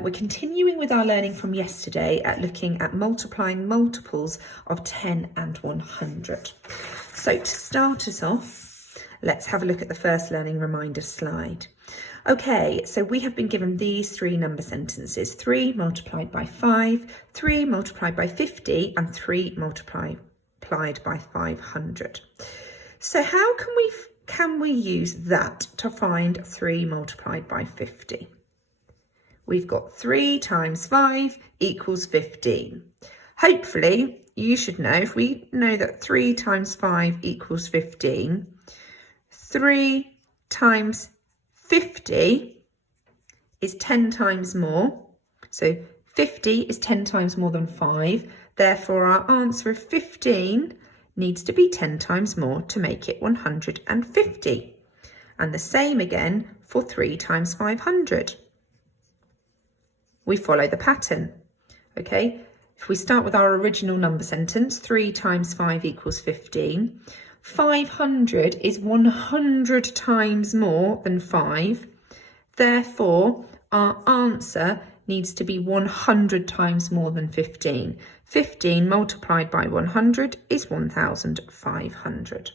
We're continuing with our learning from yesterday at looking at multiplying multiples of 10 and 100. So to start us off, let's have a look at the first learning reminder slide. Okay, so we have been given these three number sentences: 3 multiplied by 5, 3 multiplied by 50, and 3 multiplied by 500. So how can we use that to find 3 multiplied by 50? We've got 3 times 5 equals 15. Hopefully, you should know, if we know that 3 times 5 equals 15, 3 times 50 is 10 times more. So 50 is 10 times more than 5. Therefore, our answer of 15 needs to be 10 times more to make it 150. And the same again for 3 times 500. We follow the pattern, okay? If we start with our original number sentence, 3 times 5 equals 15. 500 is 100 times more than 5. Therefore, our answer needs to be 100 times more than 15. 15 multiplied by 100 is 1,500.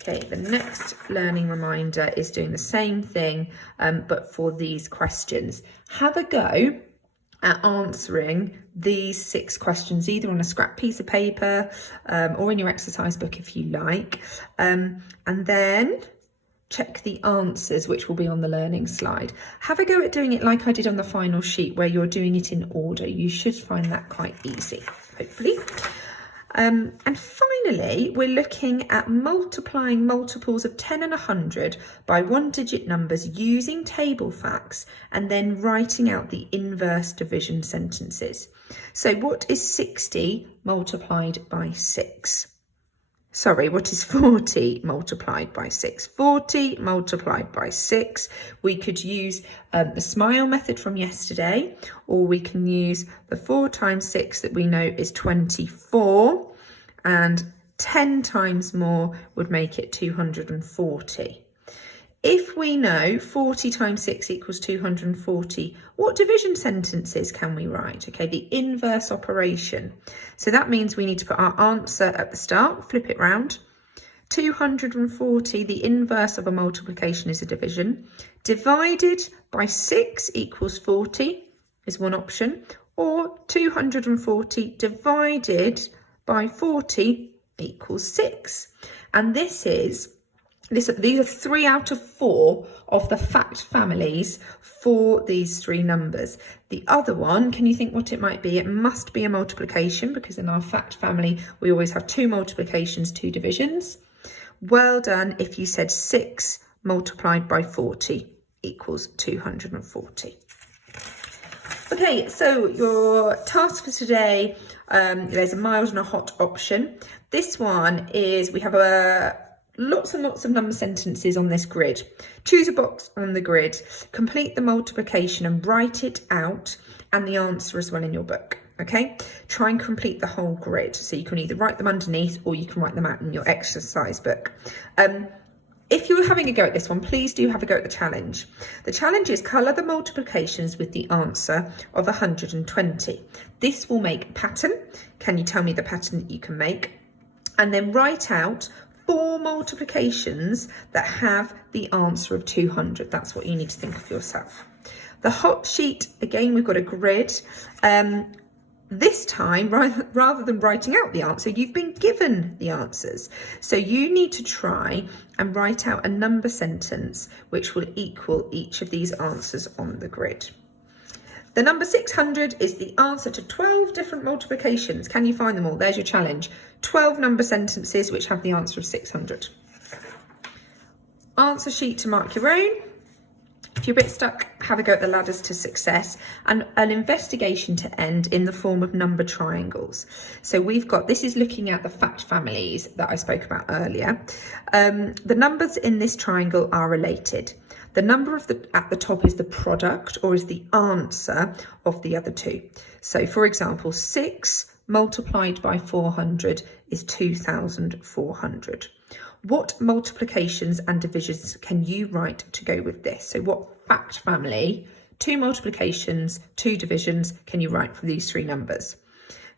Okay, the next learning reminder is doing the same thing, but for these questions. Have a go at answering these 6 questions, either on a scrap piece of paper or in your exercise book if you like, and then check the answers, which will be on the learning slide. Have a go at doing it like I did on the final sheet, where you're doing it in order. You should find that quite easy, hopefully. And finally, we're looking at multiplying multiples of 10 and 100 by 1-digit numbers using table facts and then writing out the inverse division sentences. So what is 60 multiplied by 6? Sorry, what is 40 multiplied by 6? 40 multiplied by 6. We could use the SMILE method from yesterday, or we can use the 4 times 6 that we know is 24, and 10 times more would make it 240. If we know 40 times 6 equals 240, what division sentences can we write? Okay, the inverse operation. So that means we need to put our answer at the start, flip it round. 240, the inverse of a multiplication is a division. Divided by 6 equals 40 is one option, or 240 divided by 40 equals 6. And these are 3 out of 4 of the fact families for these 3 numbers. The other one, can you think what it might be? It must be a multiplication, because in our fact family, we always have 2 multiplications, 2 divisions. Well done if you said 6 multiplied by 40 equals 240. Okay, so your task for today, there's a mild and a hot option. This one is, we have lots and lots of number sentences on this grid. Choose a box on the grid, complete the multiplication and write it out, and the answer as well in your book. Okay, try and complete the whole grid. So you can either write them underneath or you can write them out in your exercise book. If you're having a go at this one, please do have a go at the challenge. The challenge is colour the multiplications with the answer of 120. This will make a pattern. Can you tell me the pattern that you can make? And then write out 4 multiplications that have the answer of 200. That's what you need to think of yourself. The hot sheet, again, we've got a grid. This time, rather than writing out the answer, you've been given the answers. So you need to try and write out a number sentence which will equal each of these answers on the grid. The number 600 is the answer to 12 different multiplications. Can you find them all? There's your challenge. 12 number sentences which have the answer of 600. Answer sheet to mark your own. If you're a bit stuck, have a go at the ladders to success, and an investigation to end in the form of number triangles. So this is looking at the fact families that I spoke about earlier. The numbers in this triangle are related. The number at the top is the product, or is the answer of the other 2. So for example, 6 multiplied by 400 is 2,400. What multiplications and divisions can you write to go with this? So what fact family 2 multiplications, 2 divisions can you write from these 3 numbers?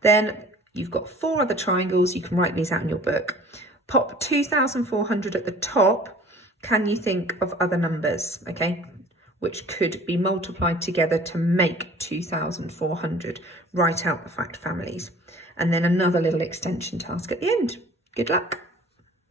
Then you've got 4 other triangles, you can write these out in your book. Pop 2,400 at the top. Can you think of other numbers, okay, which could be multiplied together to make 2,400? Write out the fact families. And then another little extension task at the end. Good luck.